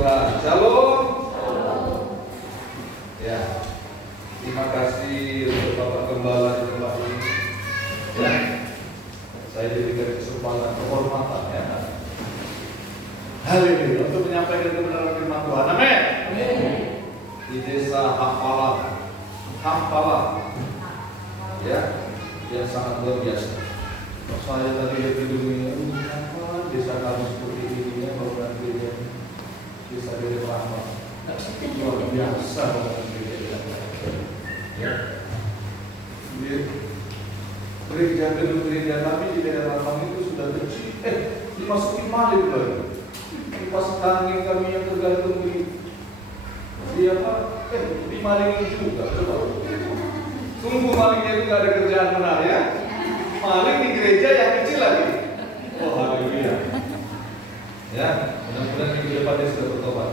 Tuhan. Shalom. Ya, terima kasih untuk Bapak Gembala di tempat ini. Ya, saya diberikan kesempatan kehormatan ya. Haleluya untuk menyampaikan kebenaran firman Tuhan. Amin. Di desa Hampalan, ya, yang sangat luar biasa. Saya tadi lihat videonya, kenapa desa kami seperti ini ya, kalau nanti desa dari Rahmat, luar biasa ya. Gereja kami di daerah Rahmat itu sudah kecil, dimasuki maling lagi. Kipas angin kami yang tergantung di apa? Dimalingin juga. Coba. Sungguh malingnya itu gak ada kerjaan benar ya. Maling di gereja yang kecil lagi. Oh haleluya. Ya, mudah-mudahan minggu depan dia sudah bertobat.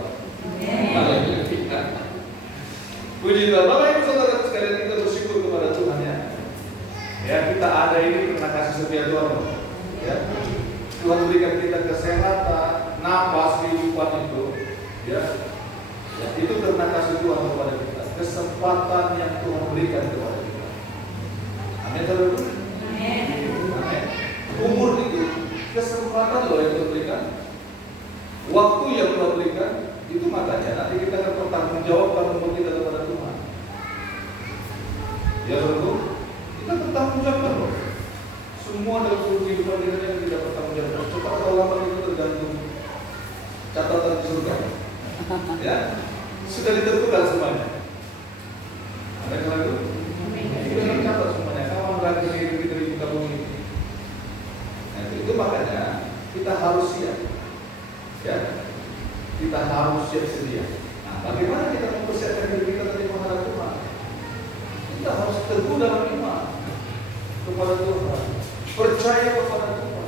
Haleluya. Puji Tuhan. Bapak Ibu Saudara sekalian, kita bersyukur kepada Tuhan ya. Ya, kita ada ini karena kasih setia Tuhan. Ya. Tuhan berikan kita kesehatan, nafas, kehidupan itu, ya, itu karena kasih Tuhan kepada kita, kesempatan yang Tuhan berikan kepada kita. Amin, saudara. Amin. Umur itu kesempatan loh yang Tuhan berikan, waktu yang Tuhan berikan, itu makanya nanti kita akan bertanggungjawabkan umur kita kepada Tuhan. Ya, saudara, kita bertanggungjawabkan loh. Semua dalam kehidupan kita yang tidak bertanggung jawab. Cepat atau lambat itu tergantung catatan di surga. Ya, sudah ditentukan semuanya. Ada yang lain? Kita mencatat semuanya. Kawan berarti hidup kita di muka bumi. Nah, itu makanya kita harus siap. Ya, kita harus siap sedia. Nah, bagaimana kita mempersiapkan diri kita tadi menghadap Tuhan? Kita harus teguh dalam iman kepada Tuhan. Percaya kepada Tuhan.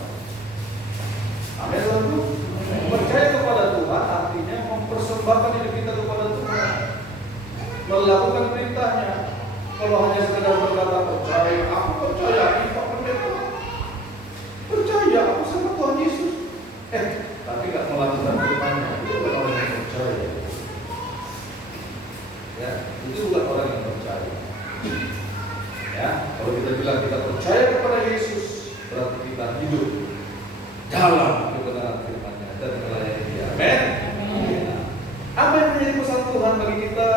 Amin, lalu percaya kepada Tuhan artinya mempersembahkan hidup kita kepada Tuhan, melakukan perintahnya. Kalau hanya sekedar berkata percaya, aku percaya ini Pak Pendeta, percaya aku sama Tuhan Yesus, tapi nggak melakukan firman-Nya, itu bukan orang yang percaya. Ya, itu bukan orang yang percaya. Ya, kalau kita bilang kita percaya kepada Yesus, berarti kita hidup dalam kebenaran firman-Nya dan melayani Dia. Amin. Ya. Apa yang menjadi pesan Tuhan bagi kita?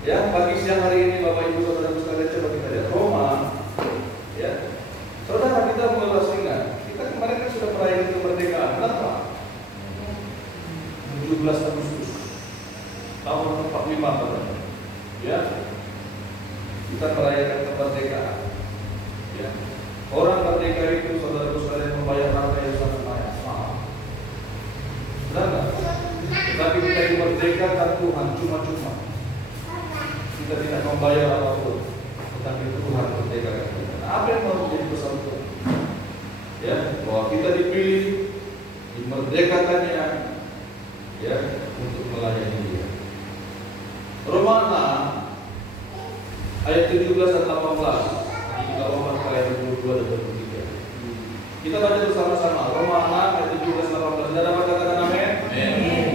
Ya, pagi siang hari ini Bapak Ibu Saudara sekalian, coba kita lihat Roma. Ya, saudara kita mulai ingat, kita kemarin kan sudah merayakan kemerdekaan. Kenapa? 17 Agustus tahun 45. Ya, kita merayakan kemerdekaan. Ya. Orang merdeka itu saudara sekalian membayar harga yang sangat mahal. Benar nggak? Tetapi kita dimerdekakan Tuhan cuma-cuma. Kita tidak membayar apapun, tetapi Tuhan merdekakan kita. Nah, apa yang mau menjadi pesan Tuhan? Ya, bahwa kita dipilih, dimerdekakannya, ya, untuk melayani Dia. Roma 6 ayat 17 dan 18. Kita Roma ayat 22 dan 23. Kita baca bersama-sama. Roma 6 ayat 17 dan 18. Sudah dapat katakan amin? Amin.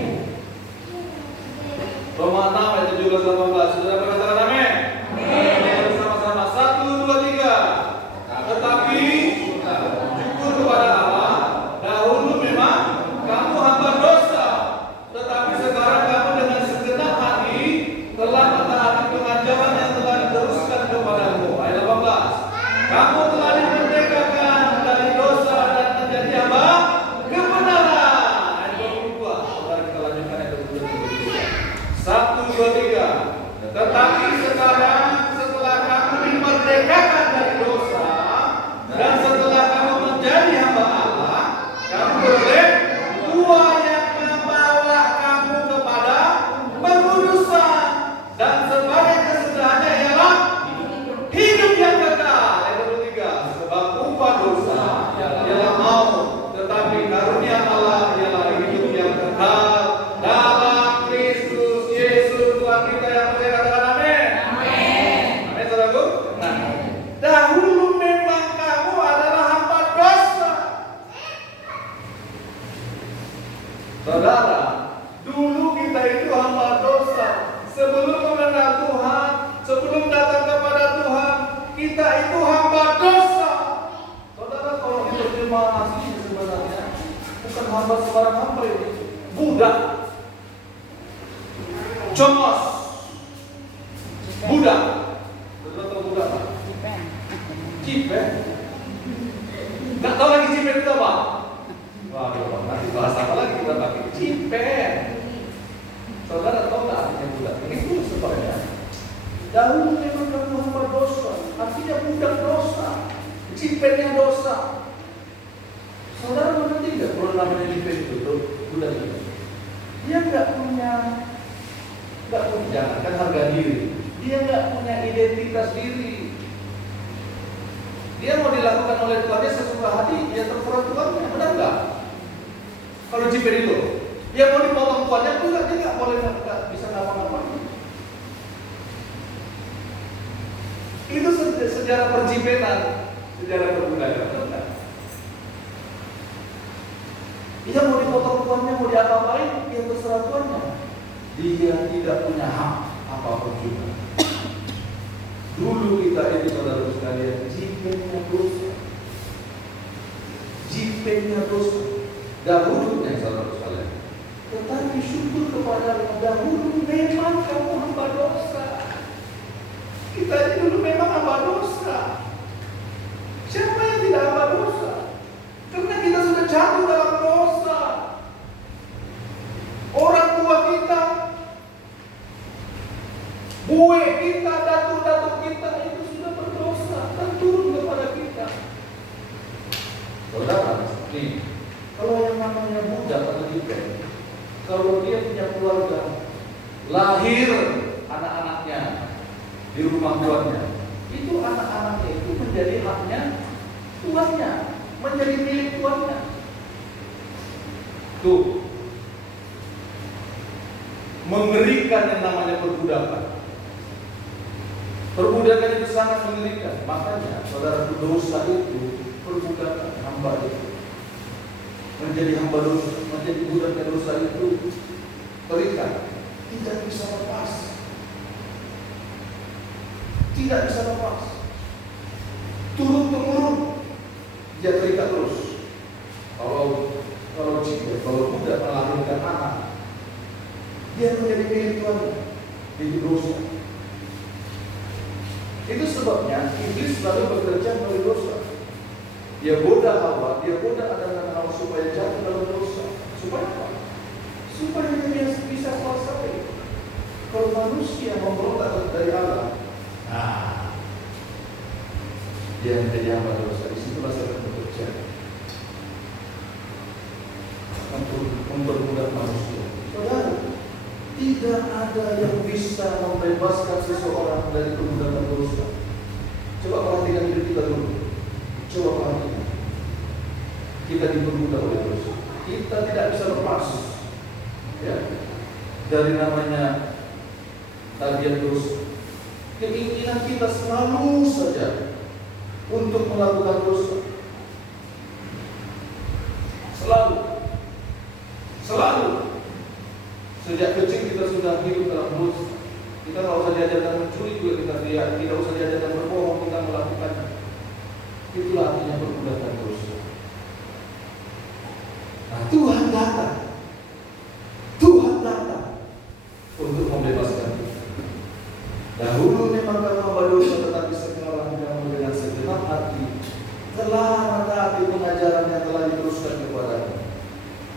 Roma 6 ayat 17 dan 18. Sudah dapat katakan amin? Amin. Bersama-sama. 1, 2, 3. Tetapi syukur kepada Allah, dahulu memang kamu hamba dosa, tetapi sekarang kamu dengan segenap hati telah mentaati pengajaran yang telah diteruskan kepadamu. Ayat 18. Kamu telah dimerdekakan dari dosa dan menjadi hamba seorang hamba ini budak, congos, budak. Betul atau budak Pak? Cipen. Nggak tahu lagi cipen itu apa? Waduh, nanti bahas apa lagi kita pakai cipen. Saudara tahu nggak artinya budak? Itu sebabnya dahulu memang kamu hamba dosa, artinya budak dosa, cipennya dosa. Saudara mengerti nggak kalau namanya cipen itu budak itu? Dia nggak punya jangankan harga diri, dia nggak punya identitas diri. Dia mau dilakukan oleh Tuhannya sesuka hati, dia terserah Tuhannya, benar nggak? Kalau cipen itu, dia mau dipotong Tuhannya, enggak, dia nggak boleh, nggak bisa ngapa-ngapain. Itu sejarah percipenan, sejarah perbudakan, benar. Dia mau dipotong Tuhannya, mau diapa-apain, dia terserah Tuhannya. Dia tidak punya hak apapun juga. Dulu kita ini saudara sekalian, jipennya dosa. Jipennya dosa. Dahulunya saudara sekalian. Tetapi syukur kepada Allah, dahulu memang kamu hamba dosa. Kita ini dulu memang hamba dosa. Siapa yang tidak hamba dosa? Karena kita sudah jatuh dalam dosa. Orang tua kita, bue kita, datuk-datuk kita itu sudah berdosa dan turun kepada kita. Saudara, nih, kalau yang namanya budak atau jipen, kalau dia punya keluarga, lahir anak-anaknya di rumah tuannya, itu anak-anaknya itu menjadi haknya tuannya, menjadi milik tuannya. Tuh, mengerikan yang namanya perbudakan. Perbudakan itu sangat mengerikan. Makanya saudara, dosa itu perbudakan, hamba itu menjadi hamba dosa, menjadi budak dosa itu terikat, tidak bisa lepas, tidak bisa lepas, turun temurun dia terikat terus. Kalau budak melahirkan anak, dia menjadi milik Tuhan, itu dosa. Itu sebabnya iblis selalu bekerja melalui dosa. Dia goda Hawa, dia goda Adam dan Hawa supaya jatuh dalam dosa. Supaya apa? Supaya dia bisa kuasai. Kalau manusia memberontak dari Allah, dia menjadi hamba dosa. Di situ setan bekerja untuk memperbudak manusia. Saudara, tidak ada yang bisa membebaskan seseorang dari perbudakan dosa. Coba perhatikan diri kita dulu. Coba perhatikan. Kita diperbudak oleh dosa. Kita tidak bisa lepas, ya, dari namanya tabiat dosa. Keinginan kita selalu saja untuk melakukan dosa. Selalu. Sejak kecil kita sudah hidup dalam dosa. Kita tidak usah diajarkan mencuri juga kita tidak usah diajarkan berbohong, kita melakukannya. Itulah artinya perbudakan dosa. Nah, Tuhan datang untuk membebaskan kita. Dahulu memang kamu hamba dosa, tetapi sekarang kamu dengan segenap hati telah menaati pengajaran yang telah diteruskan kepadamu.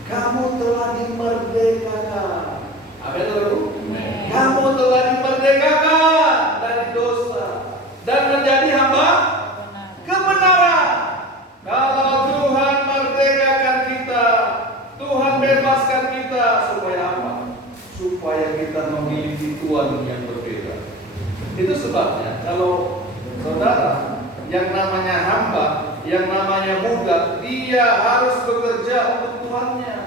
Kamu telah dimerdekakan. Apa itu? Kamu telah dimerdekakan dari dosa dan menjadi hamba kebenaran. Kalau Tuhan merdekakan kita, Tuhan bebaskan kita, supaya apa? Supaya kita memiliki Tuhan yang berbeda. Itu sebabnya kalau saudara yang namanya hamba, yang namanya budak, dia harus bekerja untuk Tuhannya.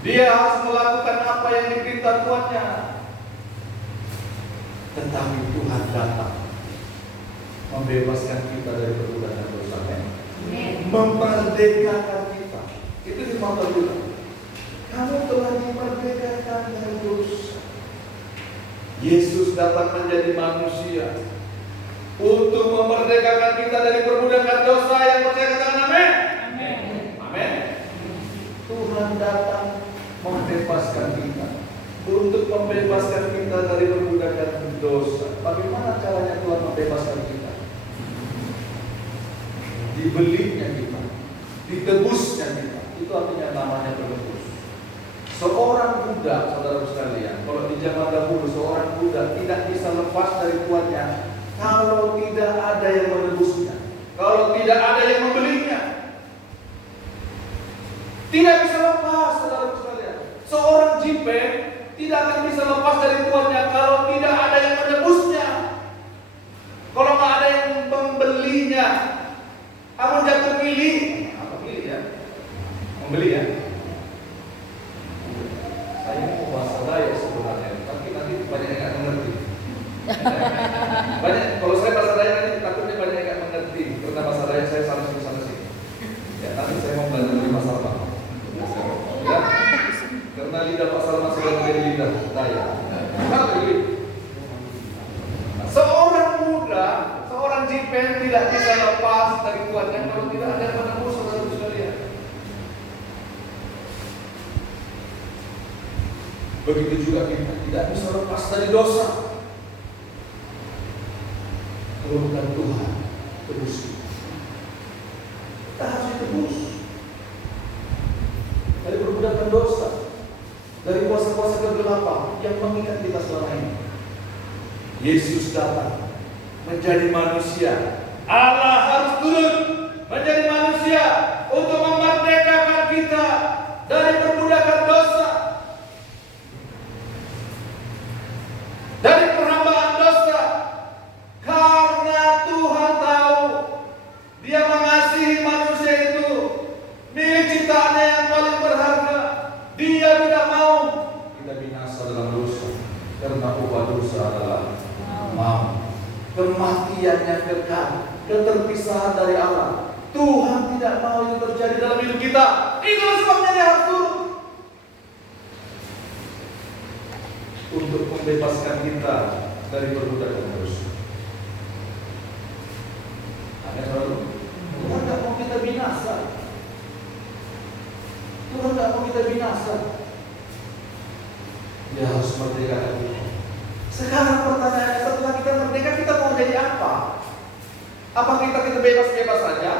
Dia harus melakukan apa yang diperintah Tuhannya. Tetapi Tuhan datang membebaskan kita dari perbudakan dosa, memerdekakan kita. Itu firman Tuhan. Kamu telah dimerdekakan dari dosa. Yesus datang menjadi manusia untuk memerdekakan kita dari perbudakan dosa. Yang percaya katakan amin. membebaskan kita dari perbudakan dosa. Bagaimana caranya Tuhan membebaskan kita? Dibelinya kita, ditebusnya kita. Itu artinya namanya penebus. Seorang budak, saudara sekalian, kalau di zaman dahulu seorang budak tidak bisa lepas dari tuannya kalau tidak ada yang menebusnya, kalau tidak ada yang membelinya. Tidak bisa lepas, saudara sekalian. Seorang jipen tidak akan bisa lepas dari tuannya kalau tidak ada yang menebusnya, kalau nggak ada yang membelinya. Kamu jatuh pilih, apa pilih ya? Membeli ya. Saya mau bahasa Dayak sebenarnya, tapi nanti banyak yang nggak mengerti. Banyak, kalau saya bahasa Dayak nanti takutnya banyak yang nggak mengerti, karena bahasa Dayak saya sana sini. Ya, nanti saya mau belajar dari Mas Salman. Ya, karena lidah Pak Salman sudah menjadi lidah Dayak. Seorang muda, seorang jipen tidak bisa lepas dari tuannya kalau tidak ada yang menebus, saudara sekalian. Begitu juga kita tidak bisa lepas dari dosa kalau bukan Tuhan tebus kita. Kita harus ditebus dari perbudakan dosa, dari kuasa-kuasa kegelapan yang mengikat kita selama ini. Yesus datang menjadi manusia. Allah harus turun menjadi manusia untuk memerdekakan kita dari perbudakan dosa, dari perhambaan dosa. Karena Tuhan tahu Dia mengasihi manusia itu, milik ciptaannya yang paling berharga. Dia tidak mau kita binasa dalam dosa, karena upah dosa adalah maut, kematian yang kekal, keterpisahan dari Allah. Tuhan tidak mau itu terjadi dalam hidup kita. Itulah sebabnya Dia harus turun untuk membebaskan kita dari perbudakan dosa. Ada selalu Tuhan tidak mau kita binasa. Tuhan tidak mau kita binasa. Dia harus merdekakan kita. Sekarang pertanyaannya, setelah kita merdeka, kita mau jadi apa? Apa kita bebas-bebas saja?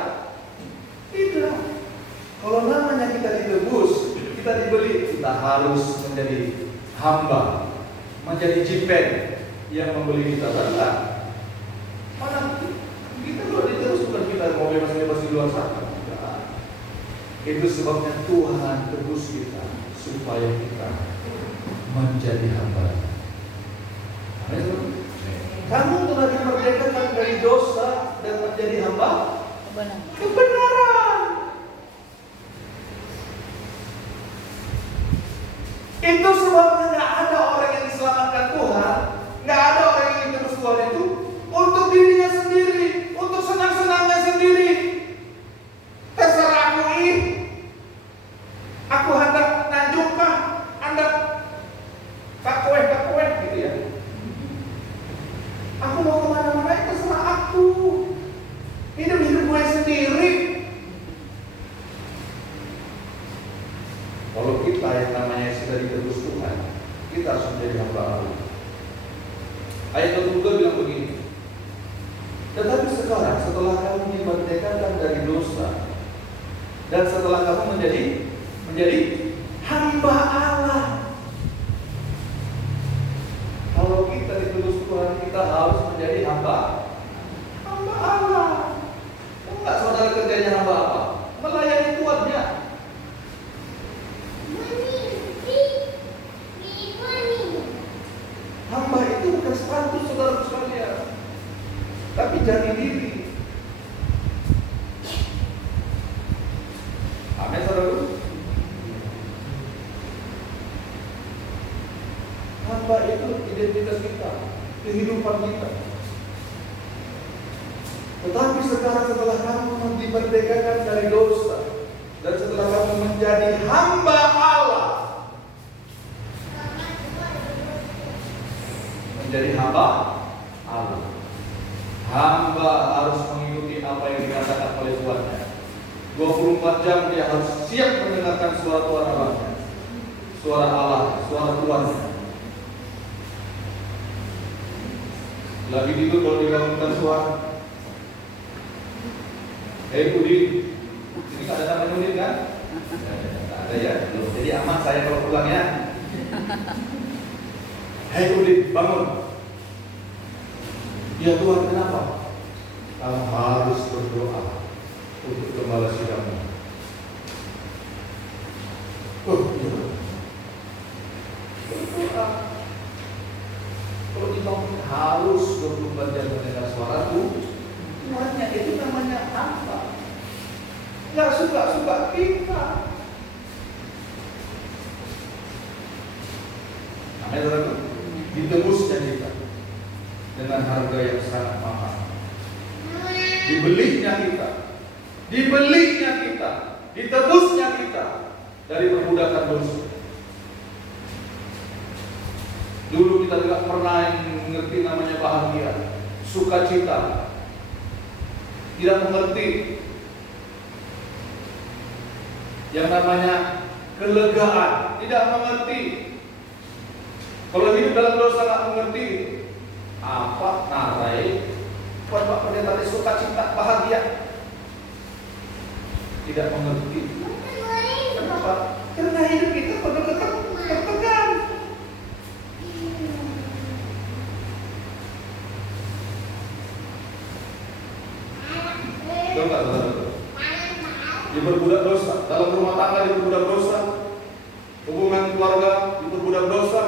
Tidak. Kalau namanya kita ditebus, kita dibeli, kita harus menjadi hamba, menjadi jipen yang membeli kita. Benar? Mana kita kalau ditebus bukan kita mau bebas-bebas di luar sana. Tidak. Itu sebabnya Tuhan tebus kita supaya kita menjadi hamba. Kamu telah dimerdekakan dari dosa dan menjadi hamba kebenaran. Itu sebabnya nggak ada orang yang diselamatkan Tuhan, nggak ada orang yang ditebus Tuhan itu untuk dirinya sendiri, untuk senang-senangnya sendiri. Terserah aku hendak nanjungkah, hendak kakoeh gitu ya. Aku mau kemana-mana, itu terserah aku. Hidup gue sendiri. Kalau kita yang namanya sudah ditebus Tuhan, kita harus menjadi hamba Allah. Ayat kedua bilang begini. Tetapi sekarang setelah kamu dimerdekakan dari dosa, dan setelah kamu menjadi hamba Allah. Kalau kita ditebus Tuhan, kita harus menjadi hamba Allah. Enggak, saudara kerjanya hamba apa? Melayani tuannya. Hamba itu bukan status, saudara sekalian, tapi jati diri. Amin, saudara. Hamba itu identitas kita, kehidupan kita. Tetapi sekarang setelah kamu dimerdekakan dari dosa, dan setelah kamu menjadi hamba Allah, menjadi hamba Allah, hamba harus mengikuti apa yang dikatakan oleh Tuhannya. 24 jam dia harus siap mendengarkan suara Tuhan Allahnya, suara Allah, suara Tuhannya. Lagi tidur kalau dibangunkan suara. Hei Udin, ini ada namanya Udin kan? Tidak ada ya, belum. Jadi aman saya kalau pulang ya. Hei Udin, bangun. Ya Tuhan, kenapa? Kamu harus berdoa untuk gembala sidangmu. Oh, iya. Berdoa. Kalau dibangun harus 24 jam mendengar suaraku, Tuhannya itu namanya apa? Nggak suka-suka kita. Namanya saudara, ditebusnya kita dengan harga yang sangat mahal. Dibelinya kita, ditebusnya kita dari perbudakan dosa. Dulu kita tidak pernah mengerti namanya bahagia, sukacita, tidak mengerti yang namanya kelegaan, tidak mengerti. Kalau hidup dalam dosa tidak mengerti apa narai, Bapak pendeta sukacita bahagia, tidak mengerti. Kenapa? Karena hidup kita penuh tertekan. Tahu nggak saudara? Diperbudak dosa, dalam rumah tangga diperbudak dosa, hubungan keluarga diperbudak dosa,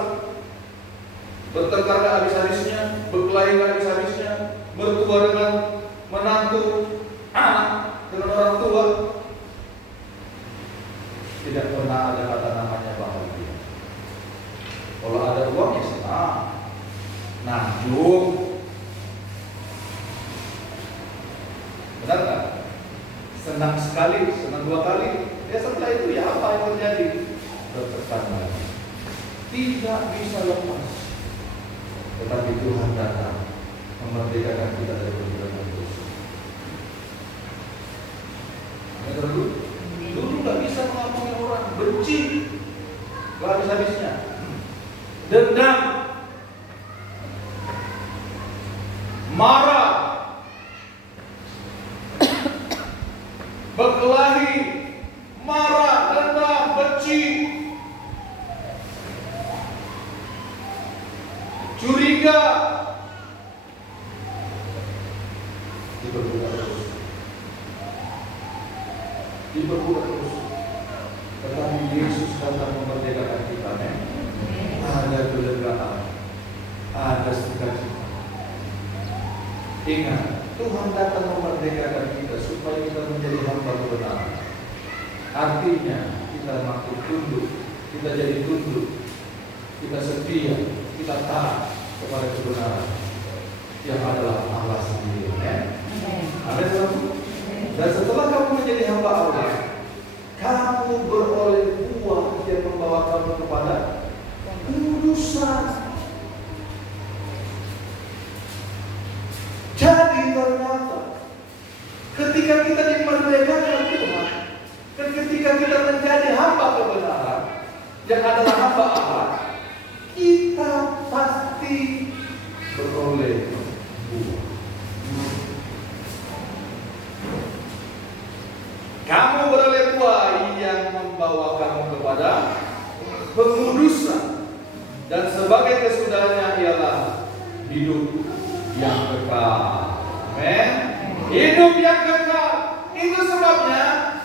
bertengkar nggak habis-habisnya, berkelahi nggak habis-habisnya, bertua dengan menantu, anak dengan orang tua, tidak pernah ada kata namanya bahagia. Kalau ada uang ya senang, najung, benar nggak? Senang sekali, senang 2 kali. Ya setelah itu ya apa yang terjadi? Tertekan lagi. Tidak bisa lepas. Tetapi Tuhan datang memerdekakan kita dari perbudakan dosa. Dulu nggak bisa mengampuni orang, benci, nggak habis-habisnya, dendam, marah, berkelahi, marah, dendam, benci, curiga, diperbudak terus. Tetapi Yesus datang memerdekakan kita. Ada kelegaan, ada sukacita. Ingat, Tuhan datang memerdekakan kita supaya kita menjadi hamba kebenaran. Artinya kita makin tunduk, kita jadi tunduk, kita setia, kita taat kepada kebenaran yang adalah Allah sendiri. Amin. Dan setelah kamu menjadi hamba Allah, kamu beroleh buah yang membawa kamu kepada kekudusan. Jadi ternyata ketika kita dimerdekakan Tuhan, dan ketika kita menjadi hamba kebenaran yang adalah hamba Allah, kita pasti beroleh buah. Kamu beroleh buah yang membawa kamu kepada pengudusan, dan sebagai kesudahannya ialah hidup yang kekal. Amin. Hidup yang kekal. Itu sebabnya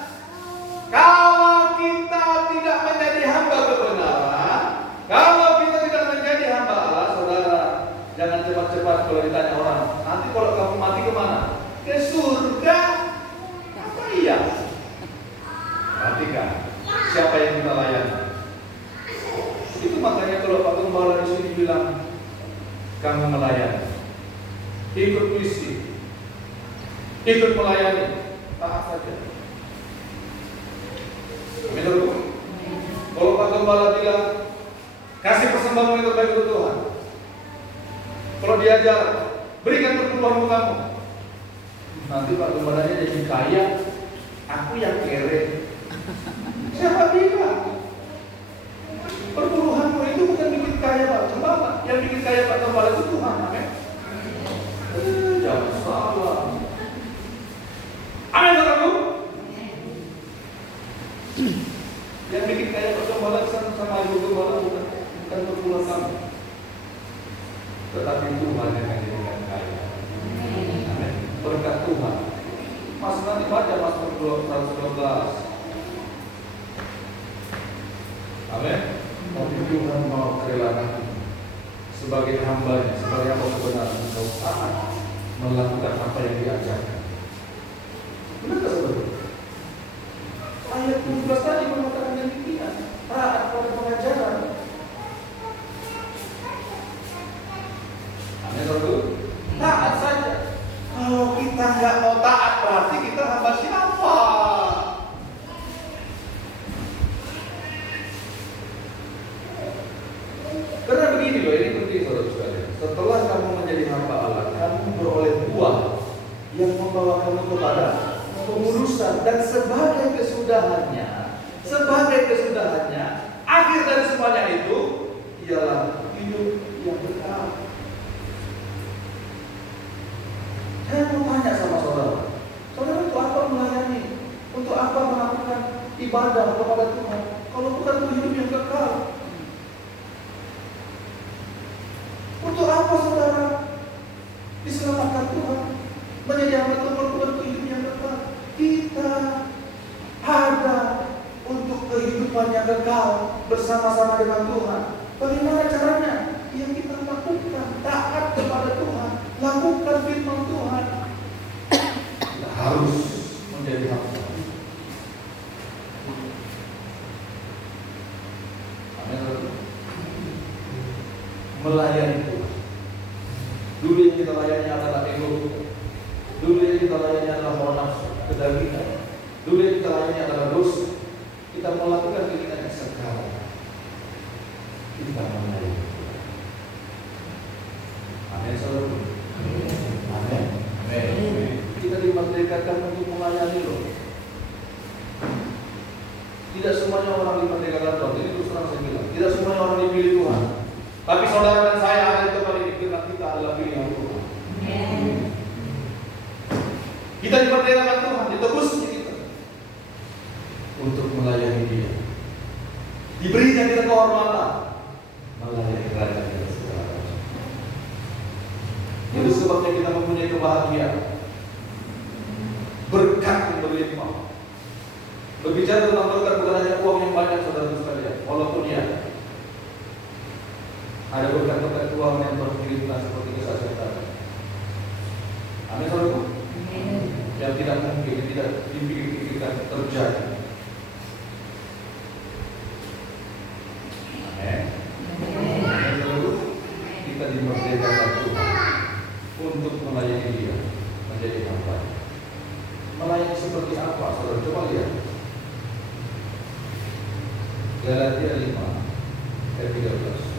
kalau kita tidak menjadi hamba kebenaran, kalau kita tidak menjadi hamba Allah, saudara, jangan cepat-cepat kalau ditanya orang, nanti kalau kamu mati kemana? Ke surga. Apa iya? Perhatikan, siapa yang kita layani? Itu makanya kalau Pak Gembala di sini bilang, kamu melayani, ikut misi, ikut melayani, taat saja. Menurut kalau Pak Gembala bilang, kasih persembahan yang terbaik untuk Tuhan. Kalau diajar, berikan pertumbuhanmu kamu. Nanti Pak Gembalanya jadi kaya, aku yang kere. Siapa bilang? Perpuluhanmu itu bukan bikin kaya Pak Gembala. Yang bikin kaya Pak Gembala itu Tuhan. Amin. jangan salah. Amin, saudaraku. Yang bikin kaya pergumulan sama ibu gembala bukan pergumulan kamu, tetapi Tuhan yang menjadikan kaya. Amin. Berkat Tuhan. Mas nanti baca Mazmur 112. Amin. Tapi Tuhan mau kerelakan sebagai hamba-Nya, sebagai hamba kebenaran, engkau taat melakukan apa yang diajarkan. Benar tak saudara? Ayat 17 tadi mengatakan demikian, taat pada pengajaran. Amin, saudara. Taat saja. Kalau kita nggak mau taat, berarti kita hamba siapa? Karena begini loh, ini penting saudara-saudara. Setelah kamu menjadi hamba Allah, kamu beroleh buah yang membawa kamu kepada pengurusan, dan sebagai kesudahannya, akhir dari semuanya itu ialah hidup yang kekal. Saya mau tanya sama saudara, saudara untuk apa melayani? Untuk apa melakukan ibadah kepada Tuhan? Kalau bukan untuk hidup yang kekal. Untuk apa saudara diselamatkan Tuhan? Menjadi hamba Tuhan bukan untuk hidup yang kekal. Kita ada untuk kehidupan yang kekal bersama-sama dengan Tuhan. Bagaimana caranya? Yang kita lakukan, taat kepada Tuhan, lakukan firman Tuhan. Kita harus menjadi hamba. Amin. Melayani Tuhan. Dulu yang kita layani adalah ego kita. Dulu yang kita layani adalah hawa nafsu, kedagingan. Dulu yang kita layani adalah dosa. Kita melakukan keinginan yang sekarang. Kita melayani. Amin, saudara. Amin. Amin. Kita dimerdekakan untuk melayani loh. Tidak semuanya orang dimerdekakan Tuhan. Ini terus terang saya bilang. Tidak semuanya orang dipilih Tuhan. Tapi saudara dan saya ada di tempat ini karena kita adalah pilihan Tuhan. Kita dimerdekakan Tuhan, ditebus kita untuk melayani Dia. Diberinya kita kehormatan melayani kerajaan kita segala macam. Itu sebabnya kita mempunyai kebahagiaan, berkat yang berlimpah. Berbicara tentang berkat bukan hanya uang yang banyak, saudara sekalian, walaupun ya ada berkat-berkat uang yang berlimpah seperti kesaksian tadi. Amin, saudara. Yang tidak mungkin, tidak dipikirkan terjadi. Amin. Kita dimerdekakan Tuhan untuk melayani Dia, menjadi hamba. Melayani seperti apa, saudara? Coba lihat Galatia 5 ayat 13.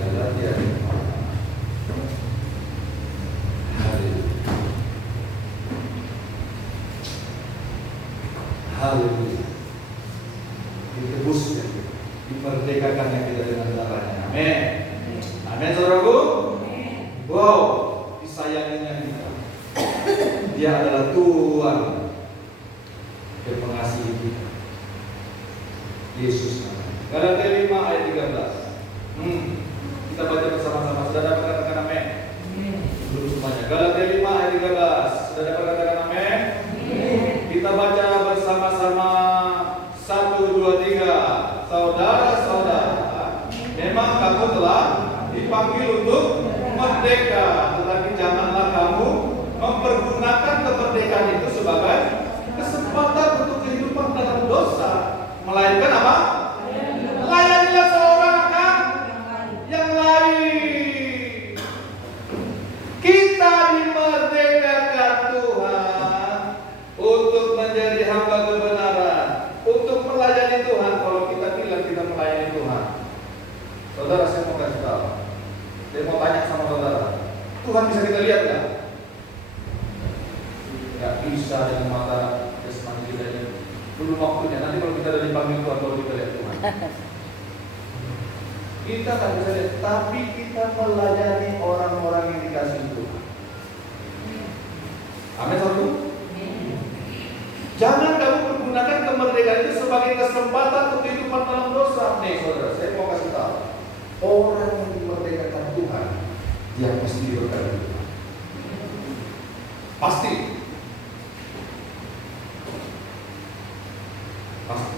Galatia 5. Haleluya. Ditebusnya, dimerdekakannya kita dengan darahnya. Amin. Amin, saudaraku. Wow, disayanginya kita. Dia adalah Tuhan yang mengasihi kita. Yesus namanya. Galatia 5 ayat 13. Kita baca bersama-sama. Sudah dapat katakan amin? Belum semuanya. Galatia 5 ayat 13. Sudah dapat katakan amin? Kita baca bersama-sama. 1, 2, 3. Saudara-saudara, memang kamu telah dipanggil untuk merdeka, tetapi janganlah kamu mempergunakan kemerdekaan itu sebagai kesempatan untuk kehidupan dalam dosa, melainkan apa? Layanilah seorang akan yang lain. Kita dimerdekakan Tuhan untuk menjadi hamba kebenaran, untuk melayani Tuhan. Kalau kita bilang kita melayani Tuhan, saudara, saya mau kasih tahu. Saya mau tanya sama saudara, Tuhan bisa kita lihat nggak? Nggak bisa dengan mata jasmani kita ini. Belum waktunya. Nanti kalau kita ada dipanggil Tuhan, baru kita lihat Tuhan. Kita nggak bisa lihat, tapi kita melayani orang-orang yang dikasih Tuhan. Amin, satu. Jangan kamu menggunakan kemerdekaan itu sebagai kesempatan untuk kehidupan dalam dosa. Nih saudara, saya mau kasih tahu, orang yang dimerdekakan Tuhan, dia pasti diberkati Tuhan. Pasti. Pasti.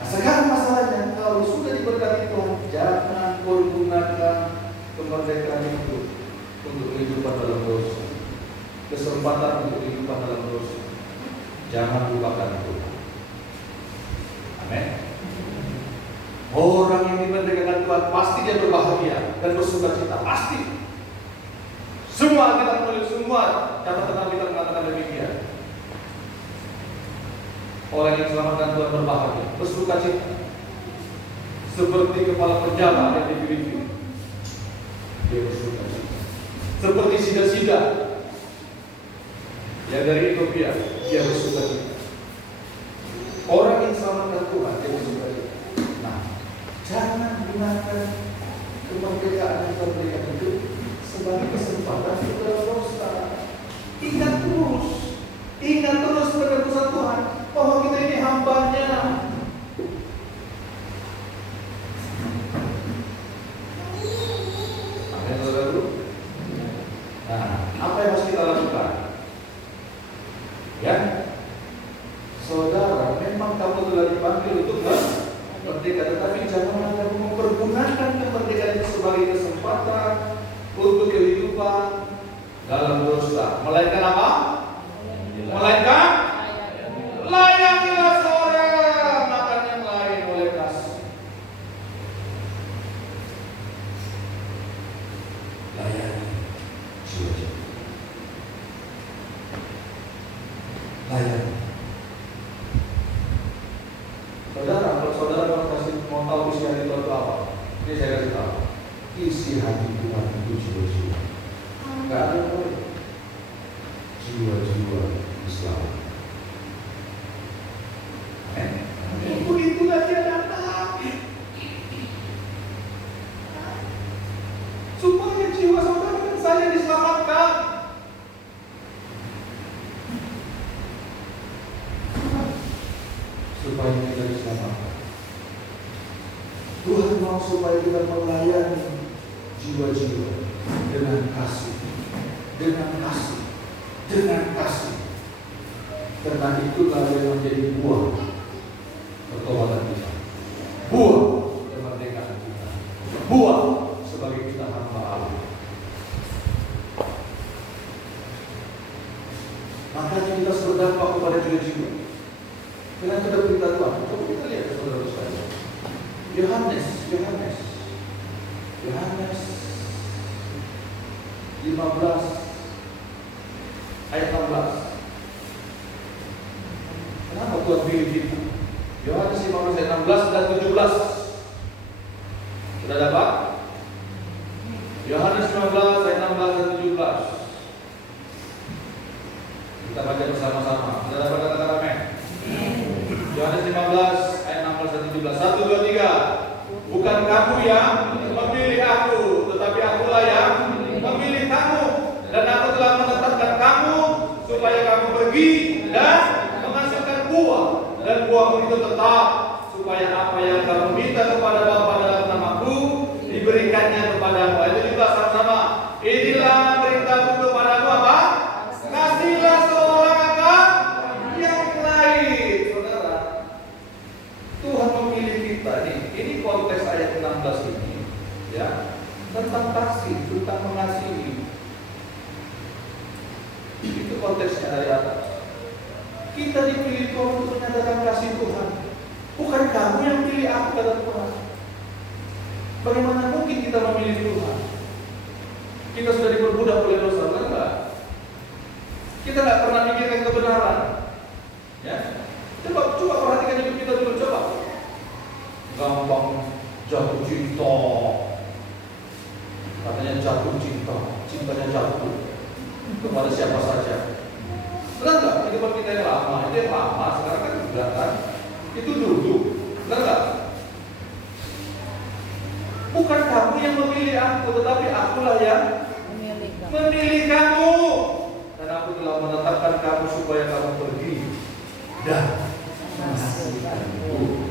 Nah, sekarang masalahnya, kalau sudah diberkati Tuhan, jangan pergunakan kemerdekaan itu untuk kehidupan dalam dosa. Kesempatan untuk kehidupan dalam dosa, jangan lupakan Tuhan. Amin. Orang yang dimerdekakan Tuhan pasti dia berbahagia dan bersukacita, pasti. Semua kita menulis, semua catatan kita mengatakan demikian. Orang yang diselamatkan Tuhan berbahagia, bersukacita, seperti kepala penjara yang di Filipina, dia bersukacita. Seperti sida-sida yang dari Ethiopia, dia bersukacita. Orang yang diselamatkan Tuhan, dia bersukacita. Nah, jangan gunakan kemerdekaan yang terberikan itu sebagai kesempatan untuk berdosa. Ingat terus pada pusat Tuhan bahwa kita ini hambanya. Amin, saudara. Nah, apa yang harus kita lakukan? Ya, saudara, memang kamu telah dipanggil untuk merdeka, tetapi jangan kamu mempergunakan kemerdekaan itu sebagai kesempatan untuk kehidupan dalam dosa. Melainkan apa? Melainkan layanilah seorang makan yang lain oleh kasih. Layani jiwa-jiwa. Layani. Saudara, kalau saudara mau tahu isi hati Tuhan itu apa? Ini saya kasih tahu. Isi hati Tuhan itu jiwa-jiwa. Enggak ada yang boleh. Jiwa-jiwa Islam. Begitulah dia datang. Supaya jiwa saudara dan saya diselamatkan. Supaya kita diselamatkan. Tuhan mau supaya kita melayani jiwa-jiwa dengan kasih, dengan kasih, dengan kasih. Karena itulah yang menjadi buah pertobatan kita, buah kemerdekaan kita, buah sebagai kita hamba Allah. Makanya kita harus berdampak kepada jiwa-jiwa. Karena kita berita Tuhan. Coba kita lihat saudara sekalian. Yohanes 15 ayat 16. Kenapa Tuhan pilih kita? Yohanes 15 ayat 16 dan 17. Sudah dapat? Yohanes 15 ayat 16 dan 17. Kita baca bersama-sama. Sudah dapat, katakan amin. Yohanes 15 ayat 16 dan 17. 1, 2, 3. Bukan kamu yang memilih aku, tetapi akulah yang memilih kamu, dan aku telah menetapkan kamu supaya kamu pergi dan menghasilkan buah, dan buahmu itu tetap, supaya apa yang kamu minta kepada Bapa dalam namaku diberikannya kepadamu. Itu juga sama-sama. Inilah perintahku kepadamu apa? Kasihlah seorang akan yang lain. Saudara, Tuhan memilih kita nih. Ini konteks ayat 16 ini, ya, tentang kasih, tentang mengasihi. Itu konteksnya dari atas. Kita dipilih Tuhan untuk menyatakan kasih Tuhan. Bukan kamu yang pilih aku, kata Tuhan. Bagaimana mungkin kita memilih Tuhan? Kita sudah diperbudak oleh dosa, enggak? Kita nggak pernah mikirkan kebenaran. Ya, coba perhatikan hidup kita dulu, coba. Gampang jatuh cinta. Katanya jatuh cinta, cintanya jatuh kepada siapa saja. Benar nggak? Kehidupan kita yang lama, itu yang lama. Sekarang kan juga kan. Itu dulu, benar nggak? Bukan kamu yang memilih aku, tetapi akulah yang memilih kamu. Dan aku telah menetapkan kamu supaya kamu pergi dan menghasilkanku.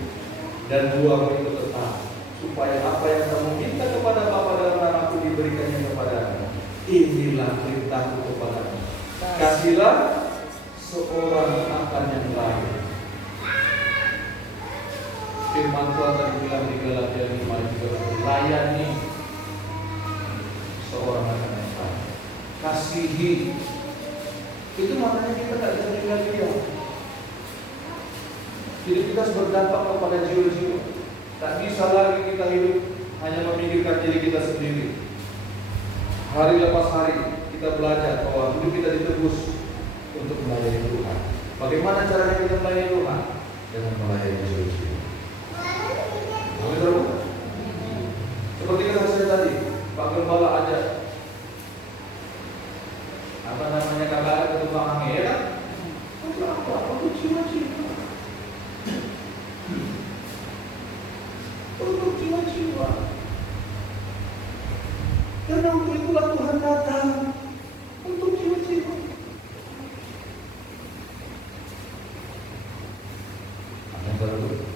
Dan buah itu tetap, supaya apa yang kamu minta kepada Bapa dalam namaku diberikannya kepadamu. Inilah perintahku kepadamu. Kasihlah seorang akan yang lain. Firman Tuhan tadi bilang di Galatia 5:13, layani seorang akan yang lain. Kasihi. Itu maknanya kita tidak bisa tinggal diam. Jadi kita harus berdampak kepada jiwa-jiwa. Tak bisa lagi kita hidup hanya memikirkan diri kita sendiri. Hari lepas hari kita belajar bahwa hidup kita ditebus untuk melayani Tuhan. Bagaimana caranya kita melayani Tuhan? Dengan melayani jiwa-jiwa. Seperti kata saya tadi, Pak Gembala ajak apa namanya kakak ke tukang angin ya? Untuk apa? Untuk jiwa-jiwa. Untuk jiwa-jiwa. Karena untuk itulah Tuhan datang. Untuk jiwa-jiwa. Amin.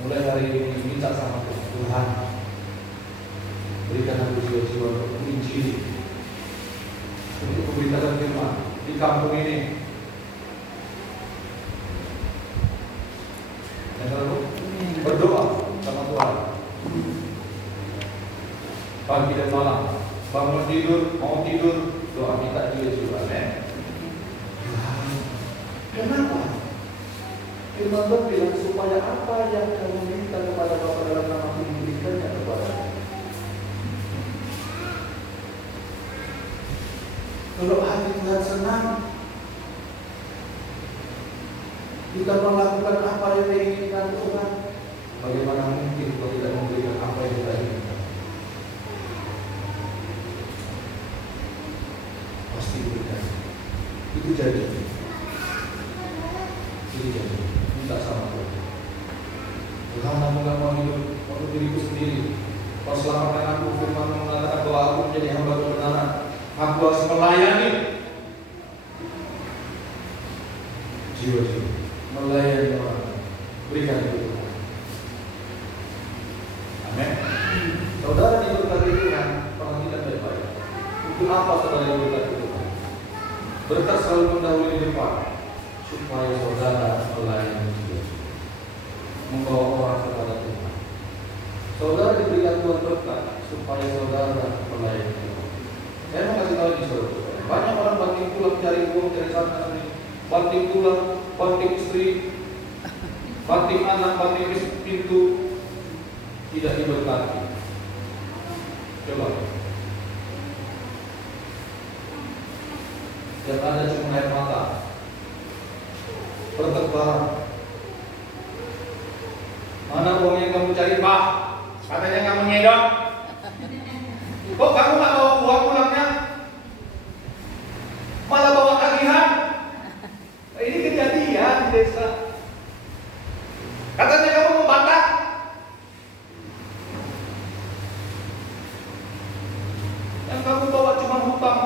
Mulai hari ini minta sama Tuhan, berikan aku jiwa-jiwa untuk menginjili, untuk memberitakan firman di kampung ini. Dan lalu berdoa sama Tuhan pagi dan malam, bangun tidur, mau tidur, doa minta jiwa-jiwa. Amin. Kenapa? Firman Tuhan bilang supaya apa yang kamu minta kepada Bapa dalam namaku diberikannya kepadamu. Kalau hati Tuhan senang, kita melakukan apa yang diinginkan Tuhan, bagaimana mungkin kalau tidak memberikan apa yang kita inginkan? Pasti berikan. Itu jadi. Itu jadi. Minta sama Tuhan. Tuhan, aku gak mau hidup untuk diriku sendiri. Kau selamatkan aku, firman mengatakan bahwa aku menjadi hamba kebenaran. Aku harus melayani jiwa-jiwa, melayani orang. Berikan itu Tuhan. Amin. Saudara diberkati Tuhan, perhatikan baik-baik. Untuk apa saudara diberkati Tuhan? Berkat selalu mendahului di depan, supaya saudara melayani jiwa-jiwa, membawa orang kepada Tuhan. Saudara diberikan Tuhan berkat supaya saudara melayani Tuhan. Saya mau kasih tahu di saudara, banyak orang banting tulang cari uang, cari sana sini, banting tulang, banting istri, banting anak, banting pintu, tidak diberkati. Coba, yang ada cuma air mata, pertengkaran. Mana uang yang kamu cari, Pak? Katanya kamu ngedok. Kok kamu nggak bawa uang pulangnya? Malah bawa tagihan. Ini kejadian di desa. Katanya kamu mau batak. Yang kamu bawa cuma hutang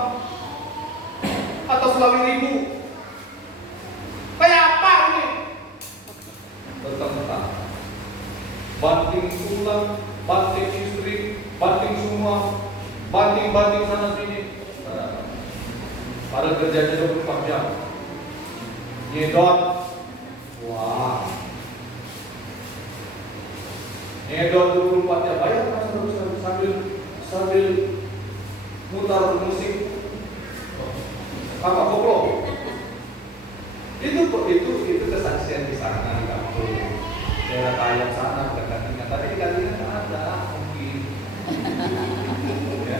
atau selawi ribu. Kayak apa ini? Tentang banting tulang, banting istri, banting semua, banting sana sini. Padahal kerjanya 24 jam. Nyedot. Wah. Nyedot 24 jam. Bayar kan sambil mutar musik. Apa koplo? Itu kesaksian di sana di kampung. Daerah Tayang sana bukan Katingan. Tapi di Katingan nggak ada mungkin. Ya.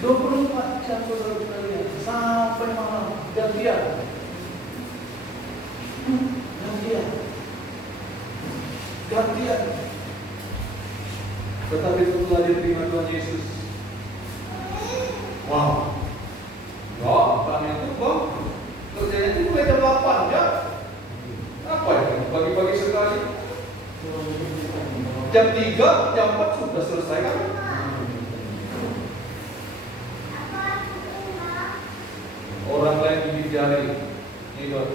24 jam saudara-saudara sampai malam gantian. Tetapi setelah diterima Tuhan Yesus, wow, kan itu kok kerjanya itu mulai jam 8 ya? Apa itu? Pagi-pagi sekali, jam 3 jari, ini buat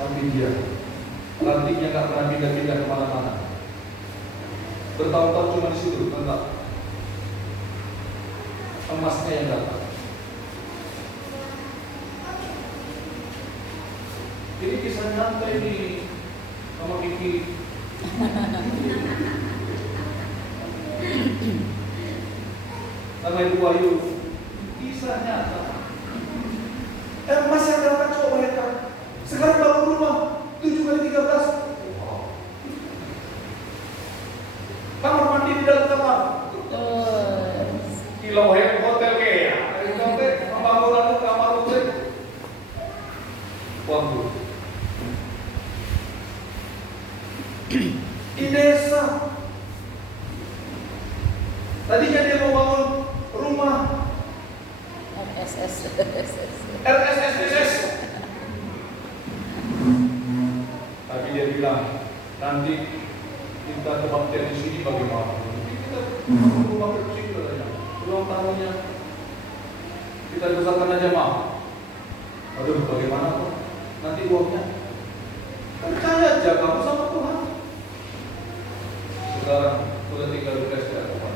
sampai dia. Rantingnya nggak pernah pindah-pindah kemana-mana. Bertahun-tahun cuma di situ, tetap. Emasnya yang datang. Ini kisah nyata ini sama Kiki. Sama Ibu Wahyu. Kisah nyata. Emas yang datang coba bayangkan. Sekarang bangun rumah 7 kali 13. Kamar mandi di dalam kamar. Kilau hotel kayak. Hotel pembangunan kamar hotel. Waktu di desa. Tadinya dia mau bangun rumah RSS. Tapi dia bilang, nanti kita kebaktian di sini bagaimana? Kita bangun rumah kecil katanya. Ulang tahunnya kita besarkan aja mah. Aduh, bagaimana kok? Nanti uangnya? Percaya aja kamu sama Tuhan. Sekarang sudah tinggal di PSK kapan?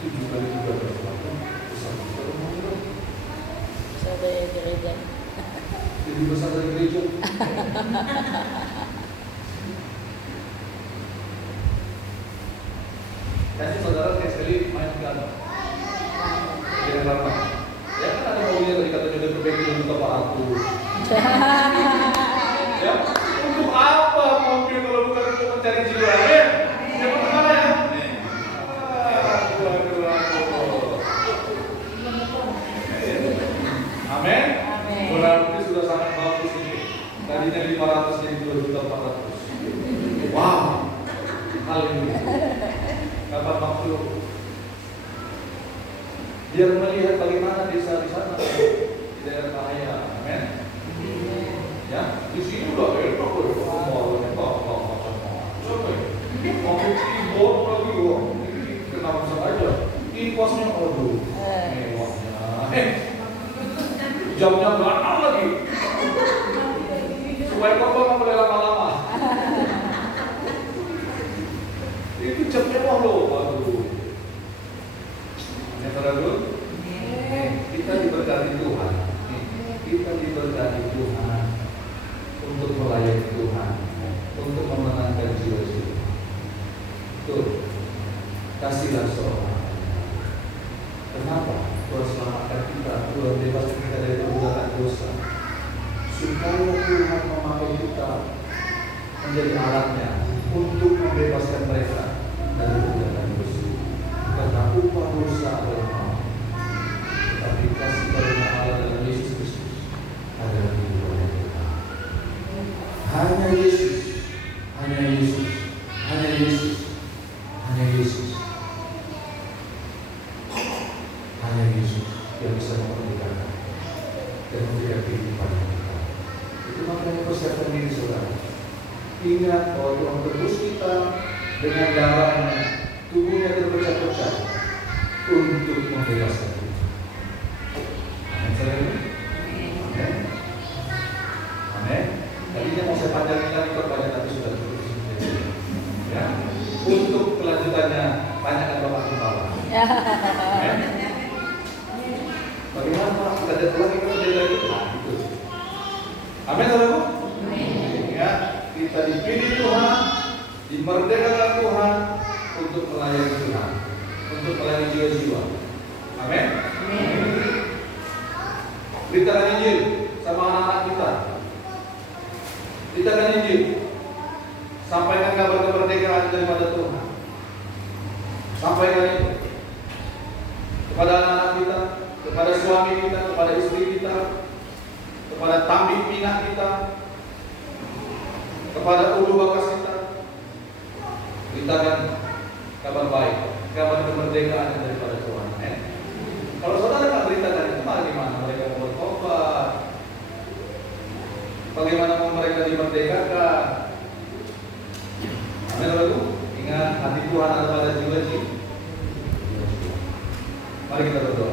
7 kali 13 tahun. Besar dari gereja. Jadi besar dari gereja. Nanti saudara sekali main piano. Jadi apa? Ya kan ada mobilnya tadi katanya udah berbeda untuk $400. Ya, untuk apa mobil kalau bukan untuk mencari jiwa? Ya, yang mana ya? Amin. Berarti sudah sangat bagus ini. Tadinya 500 jadi 2.400.000. Wow, hal ini. Kapan waktu? Biar melihat bagaimana desa di sana di daerah Bahaya. Amin. Ya, di sini udah enak kok. Mau macam-macam. Mau keyboard lagi kok. Kenapa saja? Kiposnya aduh. Mewahnya. Jamnya belakang lagi. Supaya korban nggak boleh lama-lama. Itu jamnya mewah loh. Aduh. Yang terakhir, kita diberkati Tuhan. Kita diberkati Tuhan untuk melayani Tuhan, untuk memenangkan jiwa-jiwa. Tuh, kasihlah seorang. Kenapa? Tuhan selamatkan kita, Tuhan bebaskan kita dari perbuatan dosa, supaya Tuhan memakai kita menjadi alatnya untuk membebaskan mereka dari perbuatan dosa. Karena upah dosa adalah maut, tetapi kasih karunia Allah dalam Yesus Kristus adalah hidup yang kekal. Hanya Yesus, hanya Yesus, hanya Yesus, hanya Yesus, hanya Yesus yang bisa memerdekakan dan memberikan kehidupan yang kekal. Itu makanya persiapkan diri saudara. Ingat bahwa Tuhan tebus kita dengan darahnya, tubuhnya terpecah-pecah untuk membebaskan kita. Amin. Amin. Amin. Tadinya mau saya panjangin lagi banyak tapi sudah cukup. Ya. Untuk kelanjutannya tanyakan Bapak Gembala. Amin. Bagaimana Pak? Kita ada lagi kerja itu? Itu. Amin, saudaraku. Ya, kita dipilih Tuhan, dimerdekakan Tuhan untuk melayani Tuhan, untuk melayani jiwa-jiwa. Amin. Beritakan Injil sama anak-anak kita. Beritakan Injil. Sampaikan kabar kemerdekaan daripada Tuhan. Sampaikan itu kepada anak-anak kita, kepada suami kita, kepada istri kita, kepada tambik pinak kita, kepada ulu bakas kita. Beritakan kabar baik, kabar kemerdekaan daripada Tuhan. Kalau saudara tak beritakan itu, bagaimana mereka mau bertobat? Bagaimana mau mereka dimerdekakan? Amin, saudaraku. Ingat, hati Tuhan ada pada jiwa-jiwa. Mari kita berdoa.